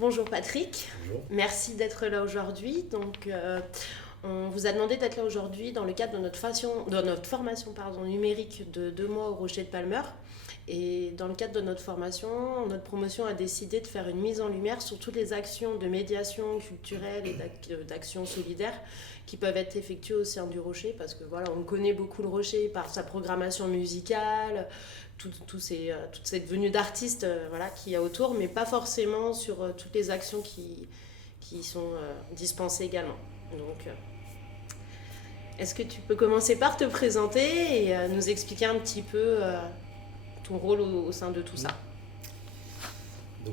Bonjour Patrick, Bonjour. merci d'être là aujourd'hui. On vous a demandé d'être là aujourd'hui dans le cadre de notre formation numérique de 2 mois au Rocher de Palmer. Et dans le cadre de notre formation, notre promotion a décidé de faire une mise en lumière sur toutes les actions de médiation culturelle et d'action solidaire qui peuvent être effectuées au sein du Rocher, parce que voilà, on connaît beaucoup le Rocher par sa programmation musicale, toute cette venue d'artistes voilà, qu'il y a autour, mais pas forcément sur toutes les actions qui sont dispensées également. Est-ce que tu peux commencer par te présenter et nous expliquer un petit peu ton rôle au sein de tout ça? Oui,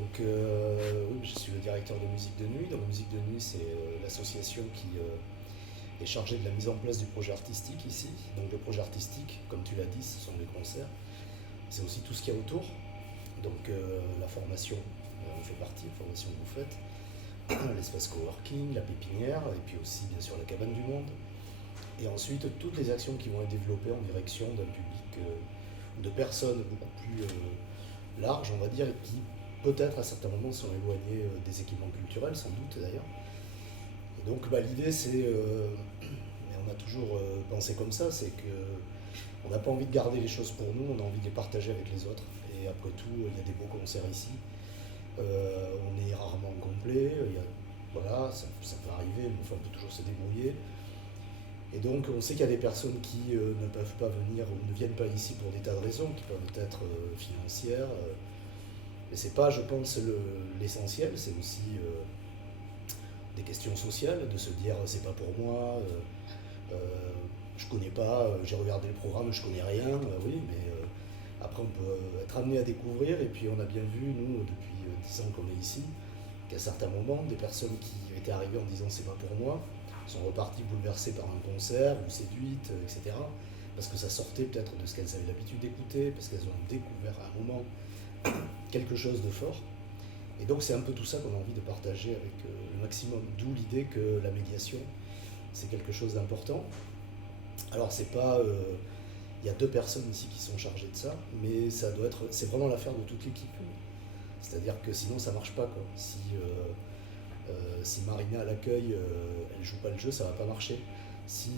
je suis le directeur de Musique de Nuit. Donc, Musique de Nuit, c'est l'association qui est chargée de la mise en place du projet artistique ici. Donc, le projet artistique, comme tu l'as dit, ce sont les concerts. C'est aussi tout ce qu'il y a autour. La formation, on fait partie, la formation que vous faites, l'espace coworking, la pépinière, et puis aussi, bien sûr, la cabane du monde. Et ensuite, toutes les actions qui vont être développées en direction d'un public de personnes beaucoup plus larges, on va dire, et qui peut-être à certains moments sont éloignés des équipements culturels, sans doute d'ailleurs. Et donc l'idée c'est, et on a toujours pensé comme ça, c'est que on n'a pas envie de garder les choses pour nous, on a envie de les partager avec les autres. Et après tout, il y a des beaux concerts ici. On est rarement complet, voilà, ça peut arriver, mais enfin, on peut toujours se débrouiller. Et donc on sait qu'il y a des personnes qui ne peuvent pas venir ou ne viennent pas ici pour des tas de raisons, qui peuvent être financières. Mais c'est pas, je pense, l'essentiel, c'est aussi des questions sociales, de se dire c'est pas pour moi, je connais pas, j'ai regardé le programme, je connais rien, oui, mais après on peut être amené à découvrir, et puis on a bien vu, nous, depuis 10 ans qu'on est ici, qu'à certains moments, des personnes qui étaient arrivées en disant c'est pas pour moi, sont reparties bouleversées par un concert, ou séduites, etc. Parce que ça sortait peut-être de ce qu'elles avaient l'habitude d'écouter, parce qu'elles ont découvert à un moment quelque chose de fort. Et donc c'est un peu tout ça qu'on a envie de partager avec le maximum, d'où l'idée que la médiation, c'est quelque chose d'important. Alors c'est pas... il y a 2 personnes ici qui sont chargées de ça, mais ça doit être, c'est vraiment l'affaire de toute l'équipe. C'est-à-dire que sinon ça marche pas, quoi. Si Marina à l'accueil, elle joue pas le jeu, ça va pas marcher. Si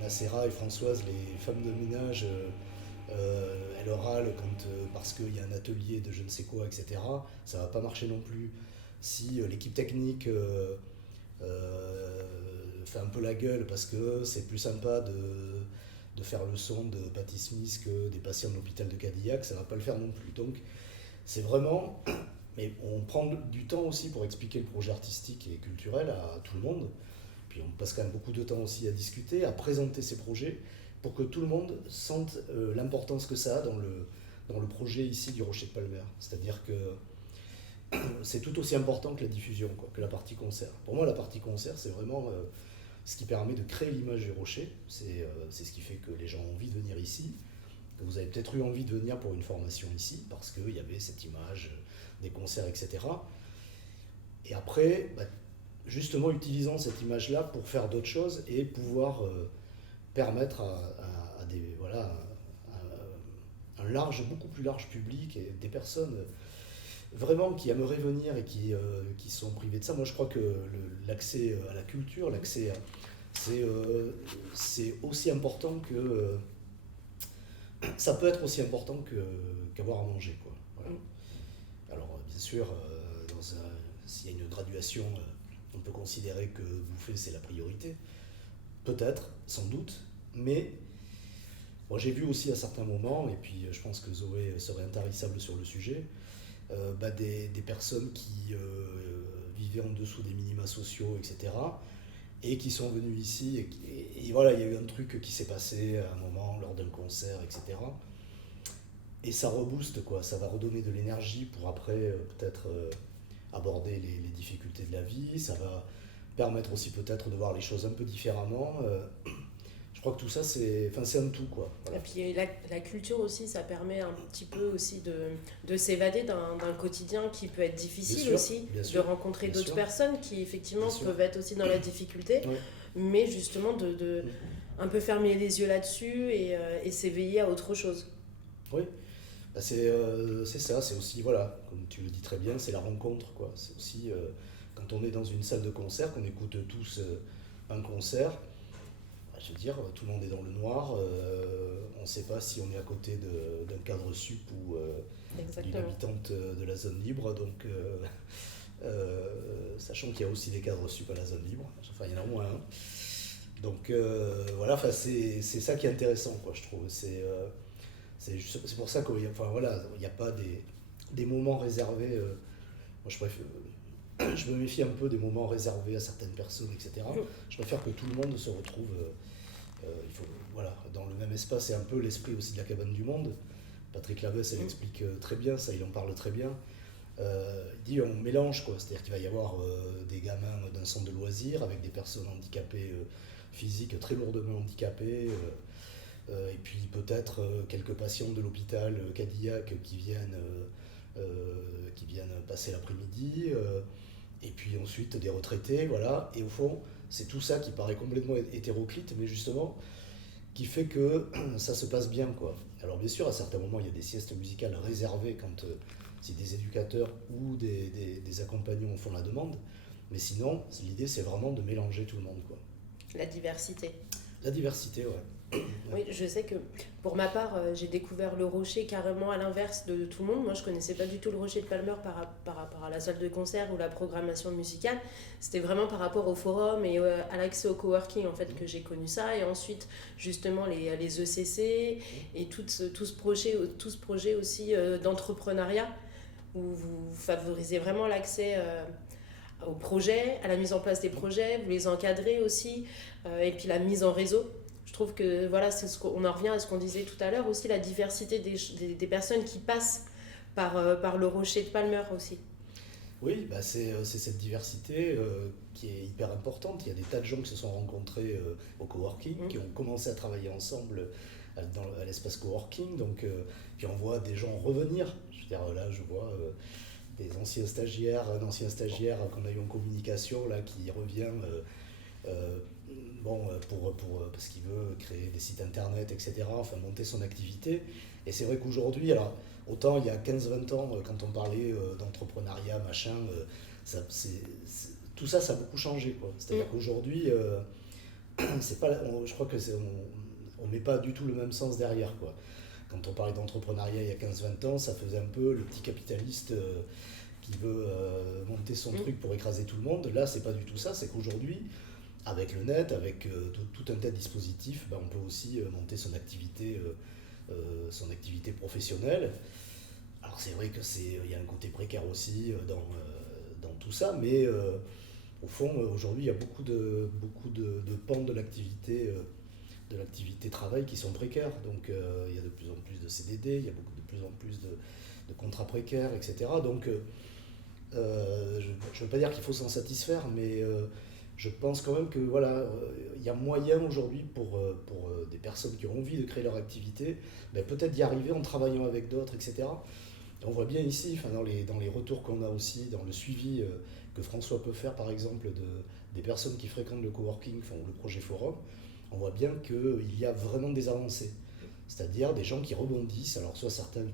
Nacera et Françoise, les femmes de ménage, elle râle parce qu'il y a un atelier de je ne sais quoi, etc., ça va pas marcher non plus. Si l'équipe technique fait un peu la gueule parce que c'est plus sympa de faire le son de Patti Smith que des patients de l'hôpital de Cadillac, ça va pas le faire non plus. Donc c'est vraiment... Mais on prend du temps aussi pour expliquer le projet artistique et culturel à tout le monde. Puis on passe quand même beaucoup de temps aussi à discuter, à présenter ces projets, pour que tout le monde sente l'importance que ça a dans le projet ici du Rocher de Palmer. C'est-à-dire que c'est tout aussi important que la diffusion, quoi, que la partie concert. Pour moi, la partie concert, c'est vraiment ce qui permet de créer l'image du Rocher. C'est ce qui fait que les gens ont envie de venir ici, que vous avez peut-être eu envie de venir pour une formation ici, parce qu'il y avait cette image des concerts, etc. Et après, justement, utilisant cette image-là pour faire d'autres choses et pouvoir permettre à des, voilà, un large, beaucoup plus large public et des personnes vraiment qui aimeraient venir et qui sont privées de ça. Moi, je crois que l'accès à la culture, c'est aussi important que... ça peut être aussi important qu'avoir à manger, quoi. Voilà. Alors, bien sûr, s'il y a une graduation, on peut considérer que bouffer, c'est la priorité. Peut-être, sans doute, mais moi, j'ai vu aussi à certains moments, et puis je pense que Zoé serait intarissable sur le sujet, des personnes qui vivaient en dessous des minima sociaux, etc., et qui sont venues ici, et voilà, il y a eu un truc qui s'est passé à un moment lors d'un concert, etc. Et ça rebooste, quoi, ça va redonner de l'énergie pour après peut-être aborder les difficultés de la vie, ça va permettre aussi peut-être de voir les choses un peu différemment. Je crois que tout ça, c'est un tout, quoi. Et Voilà. puis la culture aussi, ça permet un petit peu aussi de s'évader d'un quotidien qui peut être difficile aussi, bien de sûr, rencontrer bien d'autres sûr, personnes qui effectivement bien sûr. peuvent être aussi dans la difficulté, Oui. mais justement de un peu fermer les yeux là-dessus et s'éveiller à autre chose. Oui. C'est ça, c'est aussi, voilà, comme tu le dis très bien, c'est la rencontre, quoi. C'est aussi quand on est dans une salle de concert, qu'on écoute tous un concert, je veux dire, tout le monde est dans le noir, on ne sait pas si on est à côté d'un cadre sup ou d'une habitante de la zone libre, donc sachant qu'il y a aussi des cadres sup à la zone libre, enfin il y en a au moins un. Donc voilà, c'est ça qui est intéressant, quoi, je trouve. C'est pour ça qu'il n'y enfin, voilà, a pas des moments réservés. Moi, je me méfie un peu des moments réservés à certaines personnes, etc. Je préfère que tout le monde se retrouve voilà, dans le même espace. C'est un peu l'esprit aussi de la cabane du monde. Patrick Lavesse, elle explique très bien ça, il en parle très bien. Il dit on mélange, quoi. C'est-à-dire qu'il va y avoir des gamins d'un centre de loisirs avec des personnes handicapées physiques, très lourdement handicapées. Et puis peut-être quelques patients de l'hôpital Cadillac qui viennent passer l'après-midi, et puis ensuite des retraités, voilà. Et au fond, c'est tout ça qui paraît complètement hétéroclite, mais justement, qui fait que ça se passe bien, quoi. Alors bien sûr, à certains moments, il y a des siestes musicales réservées quand si des éducateurs ou des accompagnants font la demande, mais sinon, l'idée, c'est vraiment de mélanger tout le monde, quoi. La diversité. La diversité, ouais. Oui, je sais que pour ma part, j'ai découvert le Rocher carrément à l'inverse de tout le monde. Moi, je connaissais pas du tout le Rocher de Palmer par rapport à la salle de concert ou la programmation musicale. C'était vraiment par rapport au forum et à l'accès au coworking en fait que j'ai connu ça. Et ensuite, justement, les ECC et tout ce projet aussi d'entrepreneuriat où vous favorisez vraiment l'accès aux projets, à la mise en place des projets, vous les encadrez aussi, et puis la mise en réseau. Je trouve que voilà, on en revient à ce qu'on disait tout à l'heure aussi, la diversité des personnes qui passent par le Rocher de Palmer aussi. Oui, bah c'est cette diversité qui est hyper importante. Il y a des tas de gens qui se sont rencontrés au coworking, qui ont commencé à travailler ensemble à l'espace coworking. Donc, puis on voit des gens revenir. Je veux dire, là, je vois des anciens stagiaires, un ancien stagiaire qu'on a eu en communication là, qui revient parce qu'il veut créer des sites internet, etc., enfin monter son activité. Et c'est vrai qu'aujourd'hui, alors autant il y a 15-20 ans, quand on parlait d'entrepreneuriat, machin, tout ça, ça a beaucoup changé, quoi. C'est-à-dire qu'aujourd'hui, je crois que on met pas du tout le même sens derrière, quoi. Quand on parlait d'entrepreneuriat il y a 15-20 ans, ça faisait un peu le petit capitaliste qui veut monter son truc pour écraser tout le monde. Là, c'est pas du tout ça. C'est qu'aujourd'hui, avec le net, avec tout un tas de dispositifs, on peut aussi monter son activité professionnelle. Alors c'est vrai qu'il y a un côté précaire aussi dans tout ça, mais au fond, aujourd'hui, il y a beaucoup de pans de l'activité travail qui sont précaires. Donc il y a de plus en plus de CDD, il y a de plus en plus de contrats précaires, etc. Donc je ne veux pas dire qu'il faut s'en satisfaire, mais je pense quand même que voilà, il y a moyen aujourd'hui pour des personnes qui ont envie de créer leur activité, peut-être d'y arriver en travaillant avec d'autres, etc. Et on voit bien ici, dans les retours qu'on a aussi, dans le suivi que François peut faire par exemple des personnes qui fréquentent le coworking, ou le projet forum, on voit bien qu'il y a vraiment des avancées. C'est-à-dire des gens qui rebondissent, alors soit certains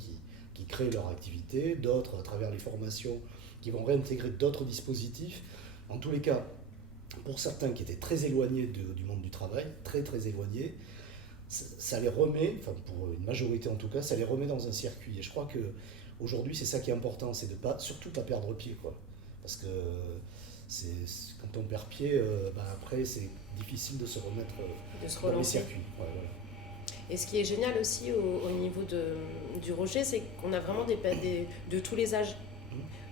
qui créent leur activité, d'autres à travers les formations qui vont réintégrer d'autres dispositifs. En tous les cas, pour certains qui étaient très éloignés du monde du travail, très très éloignés, ça les remet, pour une majorité en tout cas, ça les remet dans un circuit. Et je crois qu'aujourd'hui, c'est ça qui est important, c'est de surtout pas perdre pied, quoi. Parce que quand on perd pied, après c'est difficile de se remettre dans les circuits. Ouais, voilà. Et ce qui est génial aussi au niveau du Rocher, c'est qu'on a vraiment de tous les âges.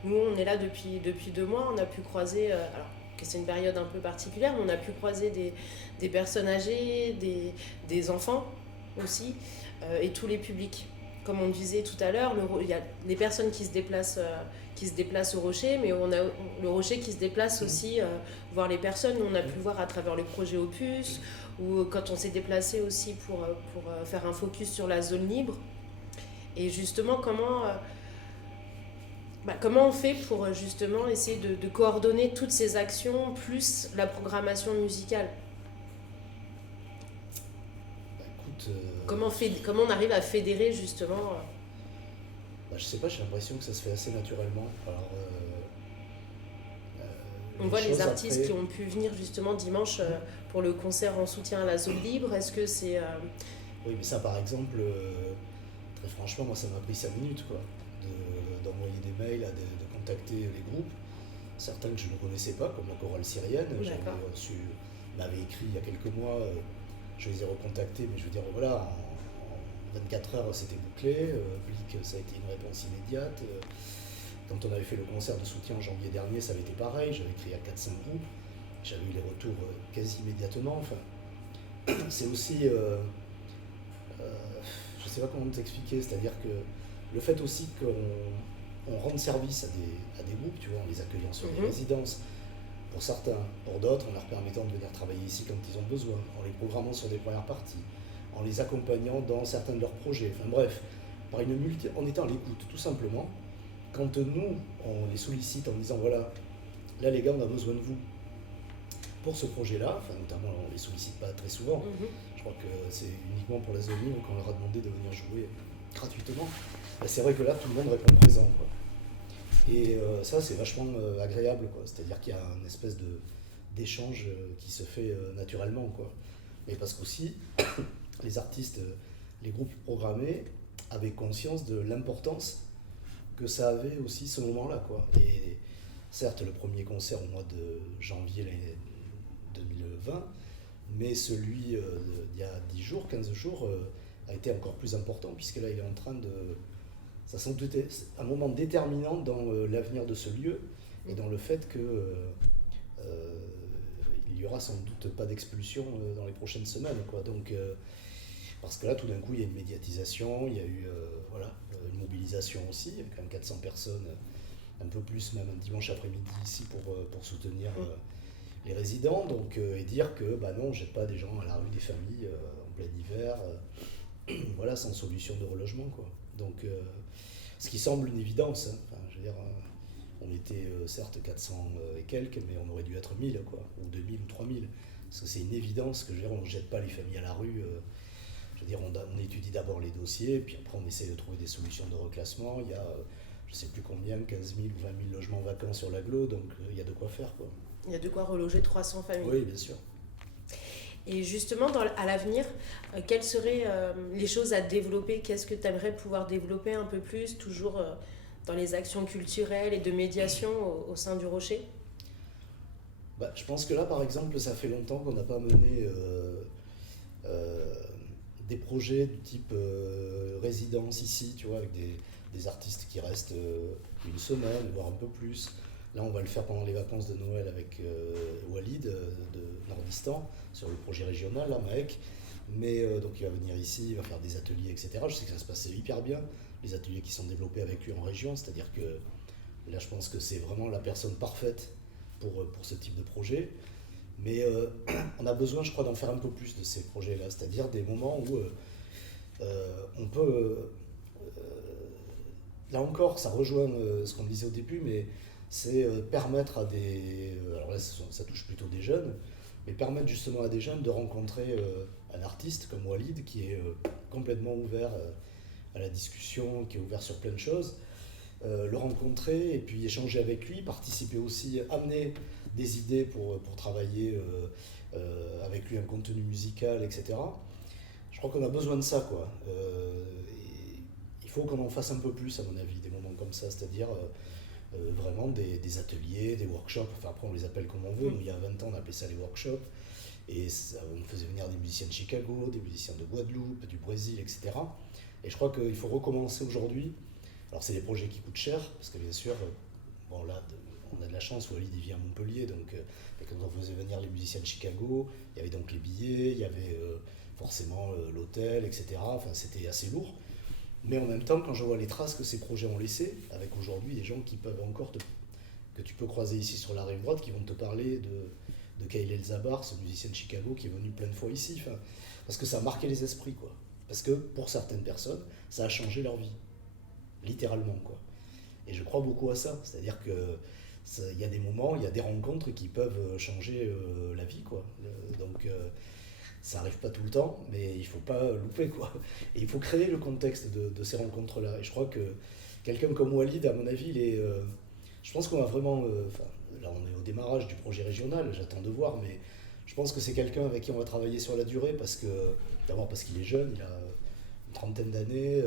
Nous, on est là depuis 2 mois, on a pu croiser, alors que c'est une période un peu particulière, mais on a pu croiser des personnes âgées, des enfants aussi, et tous les publics. Comme on disait tout à l'heure, il y a des personnes qui se déplacent au Rocher, mais on a le Rocher qui se déplace aussi voir les personnes. On a pu voir à travers le projet Opus, ou quand on s'est déplacé aussi pour faire un focus sur la zone libre. Et justement, comment on fait pour justement essayer de coordonner toutes ces actions, plus la programmation musicale ? Comment on arrive à fédérer justement Je sais pas, j'ai l'impression que ça se fait assez naturellement. Alors, On voit les artistes après... qui ont pu venir justement dimanche pour le concert en soutien à la zone libre. Est-ce que c'est... Oui, mais ça, par exemple, très franchement, moi, ça m'a pris 5 minutes, quoi, d'envoyer des mails, de contacter les groupes. Certains que je ne connaissais pas, comme la chorale syrienne, m'avait écrit il y a quelques mois, je les ai recontactés, mais je veux dire, voilà, en 24 heures, c'était bouclé. Blic, ça a été une réponse immédiate. Quand on avait fait le concert de soutien en janvier dernier, ça avait été pareil, j'avais écrit à 4-5 groupes, j'avais eu les retours quasi immédiatement. Enfin, c'est aussi, je ne sais pas comment t'expliquer, c'est-à-dire que le fait aussi qu'on rende service à des groupes, tu vois, en les accueillant sur des résidences, pour certains, pour d'autres, en leur permettant de venir travailler ici quand ils ont besoin, en les programmant sur des premières parties, en les accompagnant dans certains de leurs projets, enfin bref, en étant à l'écoute, tout simplement. Quand nous, on les sollicite en disant, voilà, là les gars, on a besoin de vous pour ce projet-là, enfin notamment on ne les sollicite pas très souvent, je crois que c'est uniquement pour la zone libre qu'on leur a demandé de venir jouer gratuitement, c'est vrai que là tout le monde répond présent, quoi. Et ça c'est vachement agréable, quoi. C'est-à-dire qu'il y a une espèce d'échange qui se fait naturellement, quoi. Mais parce qu'aussi les artistes, les groupes programmés avaient conscience de l'importance que ça avait aussi ce moment-là, quoi. Et certes, le premier concert au mois de janvier l'année 2020, mais celui d'il y a 10 jours, 15 jours, a été encore plus important, puisque là, il est en train de... Ça semble être un moment déterminant dans l'avenir de ce lieu, et dans le fait que il y aura sans doute pas d'expulsion dans les prochaines semaines, quoi. Donc, parce que là, tout d'un coup, il y a une médiatisation, il y a eu une mobilisation aussi, il y a quand même 400 personnes, un peu plus même un dimanche après-midi ici pour soutenir les résidents, donc, et dire que bah non, on ne jette pas des gens à la rue, des familles en plein hiver, voilà, sans solution de relogement, quoi. Donc, ce qui semble une évidence, hein. Enfin, je veux dire, on était certes 400 et quelques, mais on aurait dû être 1000, quoi, ou 2000 ou 3000, parce que c'est une évidence que je veux dire, on ne jette pas les familles à la rue. Je veux dire, on étudie d'abord les dossiers, puis après on essaie de trouver des solutions de reclassement. Il y a, je ne sais plus combien, 15 000 ou 20 000 logements vacants sur l'agglo, donc il y a de quoi faire, quoi. Il y a de quoi reloger 300 familles. Oui, bien sûr. Et justement, à l'avenir, quelles seraient les choses à développer? Qu'est-ce que tu aimerais pouvoir développer un peu plus, toujours dans les actions culturelles et de médiation au sein du Rocher? Bah, je pense que là, par exemple, ça fait longtemps qu'on n'a pas mené des projets du type résidence ici, tu vois, avec des artistes qui restent une semaine, voire un peu plus. Là, on va le faire pendant les vacances de Noël avec Walid de Nordistan, sur le projet régional, là, Maek. Mais donc il va venir ici, il va faire des ateliers, etc. Je sais que ça se passait hyper bien, les ateliers qui sont développés avec lui en région, c'est-à-dire que là, je pense que c'est vraiment la personne parfaite pour ce type de projet. Mais on a besoin, je crois, d'en faire un peu plus de ces projets-là, c'est-à-dire des moments où on peut... là encore, ça rejoint ce qu'on disait au début, mais c'est permettre à des... alors là, ça touche plutôt des jeunes, mais permettre justement à des jeunes de rencontrer un artiste comme Walid, qui est complètement ouvert à la discussion, qui est ouvert sur plein de choses, le rencontrer et puis échanger avec lui, participer aussi, amener des idées pour travailler avec lui un contenu musical, etc. Je crois qu'on a besoin de ça, quoi. Il faut qu'on en fasse un peu plus, à mon avis, des moments comme ça, c'est-à-dire vraiment des ateliers, des workshops, enfin après on les appelle comme on veut, nous il y a 20 ans on appelait ça les workshops, et ça, on faisait venir des musiciens de Chicago, des musiciens de Guadeloupe, du Brésil, etc. Et je crois qu'il faut recommencer aujourd'hui. Alors c'est des projets qui coûtent cher, parce que bien sûr, bon là, on a de la chance, Walid il vit à Montpellier, donc quand on faisait venir les musiciens de Chicago, il y avait donc les billets, il y avait forcément l'hôtel, etc. Enfin c'était assez lourd. Mais en même temps, quand je vois les traces que ces projets ont laissées, avec aujourd'hui des gens qui peuvent encore que tu peux croiser ici sur la rive droite, qui vont te parler de Kyle Elzabar, ce musicien de Chicago qui est venu plein de fois ici, enfin, parce que ça a marqué les esprits, quoi. Parce que pour certaines personnes, ça a changé leur vie, littéralement, quoi. Et je crois beaucoup à ça, c'est-à-dire qu'il y a des moments, il y a des rencontres qui peuvent changer la vie, quoi. Donc ça n'arrive pas tout le temps, mais il ne faut pas louper, quoi. Et il faut créer le contexte de ces rencontres-là. Et je crois que quelqu'un comme Walid, à mon avis, je pense qu'on va vraiment... là, on est au démarrage du projet régional, j'attends de voir, mais je pense que c'est quelqu'un avec qui on va travailler sur la durée, d'abord parce qu'il est jeune, il a une trentaine d'années,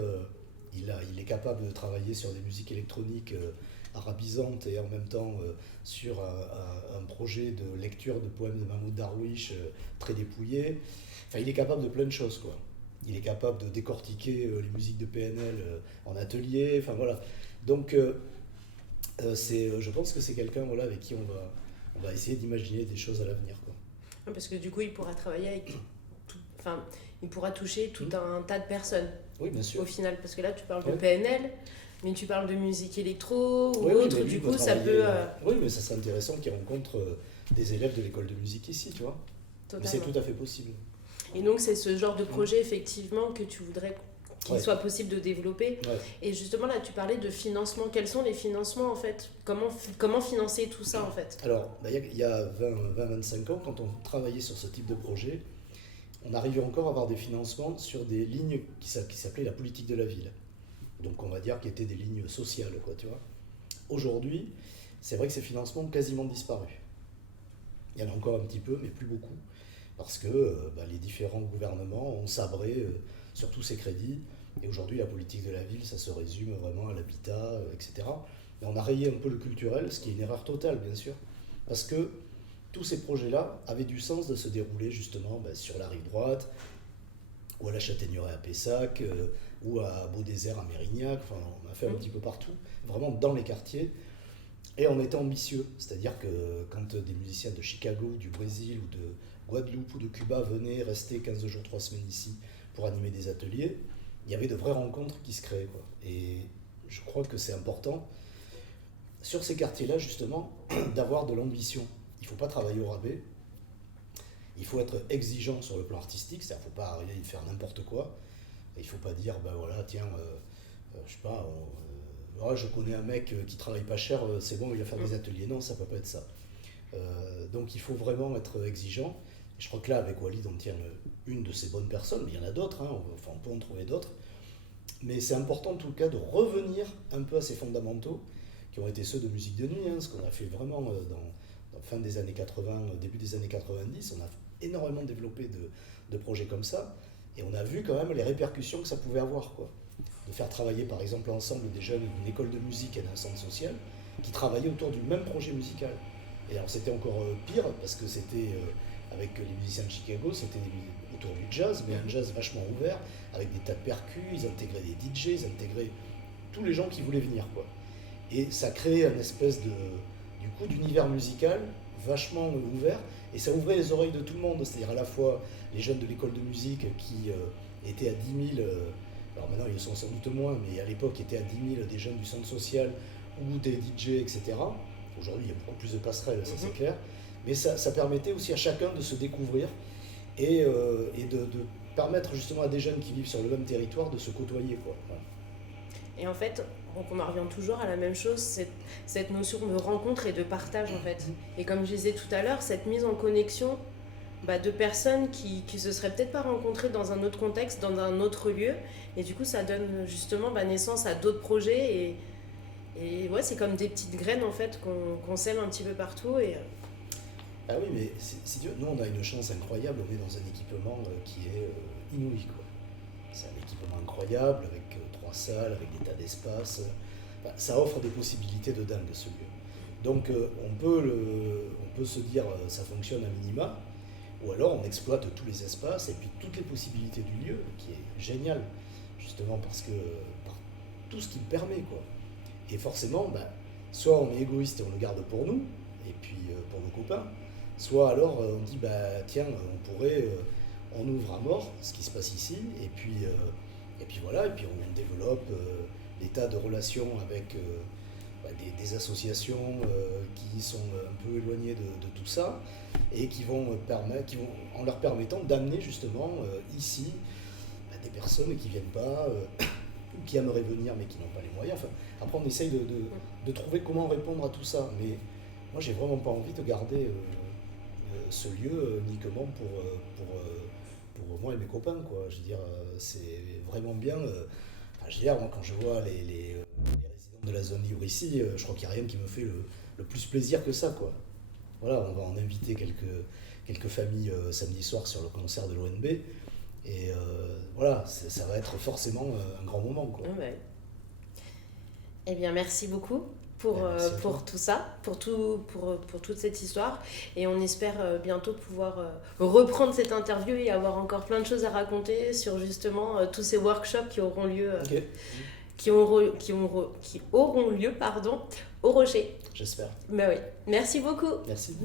il est capable de travailler sur des musiques électroniques arabisantes et en même temps sur un projet de lecture de poèmes de Mahmoud Darwish très dépouillé. Enfin, il est capable de plein de choses, quoi. Il est capable de décortiquer les musiques de PNL en atelier, enfin voilà. Donc, je pense que c'est quelqu'un voilà, avec qui on va essayer d'imaginer des choses à l'avenir, quoi. Parce que du coup, il pourra travailler avec enfin, il pourra toucher tout un tas de personnes. Oui, bien sûr. Au final, parce que là, tu parles de PNL, mais tu parles de musique électro ou oui, autre, du coup, ça peut... Oui, mais ça serait intéressant qu'il rencontre des élèves de l'école de musique ici, tu vois. Mais c'est tout à fait possible. Et donc, c'est ce genre de projet, effectivement, que tu voudrais qu'il soit possible de développer. Ouais. Et justement, là, tu parlais de financement. Quels sont les financements, en fait ? Comment financer tout ça, en fait ? Alors, il y a 20-25 ans, quand on travaillait sur ce type de projet, on arrivait encore à avoir des financements sur des lignes qui s'appelaient la politique de la ville. Donc, on va dire qui étaient des lignes sociales, quoi, tu vois. Aujourd'hui, c'est vrai que ces financements ont quasiment disparu. Il y en a encore un petit peu, mais plus beaucoup, parce que les différents gouvernements ont sabré sur tous ces crédits. Et aujourd'hui, la politique de la ville, ça se résume vraiment à l'habitat, etc. Mais on a rayé un peu le culturel, ce qui est une erreur totale, bien sûr, parce que tous ces projets-là avaient du sens de se dérouler justement sur la rive droite, ou à la Châtaigneraie à Pessac, ou à Beaudésert à Mérignac. Enfin, on a fait un petit peu partout, vraiment dans les quartiers. Et on était ambitieux, c'est-à-dire que quand des musiciens de Chicago, du Brésil, ou de Guadeloupe ou de Cuba venaient rester 15 jours, 3 semaines ici pour animer des ateliers, il y avait de vraies rencontres qui se créaient, quoi. Et je crois que c'est important, sur ces quartiers-là, justement, d'avoir de l'ambition. Il ne faut pas travailler au rabais, il faut être exigeant sur le plan artistique, c'est-à-dire qu'il ne faut pas arriver à faire n'importe quoi. Il ne faut pas dire, voilà, tiens, je sais pas, je connais un mec qui travaille pas cher, c'est bon, il va faire des ateliers. Non, ça ne peut pas être ça. Donc il faut vraiment être exigeant. Et je crois que là, avec Walid, on tient une de ces bonnes personnes, mais il y en a d'autres, hein, on peut en trouver d'autres. Mais c'est important en tout cas de revenir un peu à ces fondamentaux qui ont été ceux de musique de nuit, ce qu'on a fait vraiment dans fin des années 80, début des années 90. On a énormément développé de projets comme ça, et on a vu quand même les répercussions que ça pouvait avoir, quoi. De faire travailler par exemple ensemble des jeunes d'une école de musique et d'un centre social qui travaillaient autour du même projet musical. Et alors c'était encore pire parce que c'était avec les musiciens de Chicago, c'était autour du jazz, mais un jazz vachement ouvert, avec des tas de percus, ils intégraient des DJ, ils intégraient tous les gens qui voulaient venir, quoi. Et ça créait un espèce d'univers musical vachement ouvert, et ça ouvrait les oreilles de tout le monde, c'est-à-dire à la fois les jeunes de l'école de musique qui étaient à 10 000, alors maintenant ils sont sans doute moins, mais à l'époque étaient à 10 000 des jeunes du centre social ou des DJ, etc. Aujourd'hui il y a beaucoup plus de passerelles, ça c'est clair, mais ça permettait aussi à chacun de se découvrir et de permettre justement à des jeunes qui vivent sur le même territoire de se côtoyer, quoi. Voilà. Et en fait, donc on en revient toujours à la même chose, cette notion de rencontre et de partage, en fait. Et comme je disais tout à l'heure, cette mise en connexion de personnes qui se seraient peut-être pas rencontrées dans un autre contexte, dans un autre lieu. Et du coup, ça donne justement naissance à d'autres projets. Et ouais, c'est comme des petites graines, en fait, qu'on sème un petit peu partout. Ah oui, mais si nous, on a une chance incroyable, on est dans un équipement qui est inouï, quoi. C'est un équipement incroyable, avec 3 salles, avec des tas d'espaces. Ça offre des possibilités de dingue, ce lieu. Donc on peut se dire ça fonctionne à minima, ou alors on exploite tous les espaces et puis toutes les possibilités du lieu, qui est génial, justement parce que par tout ce qu'il permet, quoi. Et forcément, soit on est égoïste et on le garde pour nous, et puis pour nos copains, soit alors on dit, tiens, on ouvre à mort ce qui se passe ici, et puis voilà, et puis on développe des tas de relations avec des associations qui sont un peu éloignées de tout ça, et qui vont en leur permettant d'amener justement ici des personnes qui ne viennent pas, ou qui aimeraient venir mais qui n'ont pas les moyens. Enfin, après on essaye de trouver comment répondre à tout ça, mais moi j'ai vraiment pas envie de garder ce lieu uniquement pour moi et mes copains, quoi. Je veux dire, c'est vraiment bien. Je veux dire, moi, quand je vois les de la zone libre ici, je crois qu'il n'y a rien qui me fait le plus plaisir que ça, quoi. Voilà, on va en inviter quelques familles samedi soir sur le concert de l'ONB. Et voilà, ça va être forcément un grand moment, quoi. Ah ouais. Eh bien, merci beaucoup pour tout ça, pour toute cette histoire. Et on espère bientôt pouvoir reprendre cette interview et avoir encore plein de choses à raconter sur justement tous ces workshops qui auront lieu, Ok. qui auront lieu au Rocher. J'espère. Bah oui. Merci beaucoup. Merci.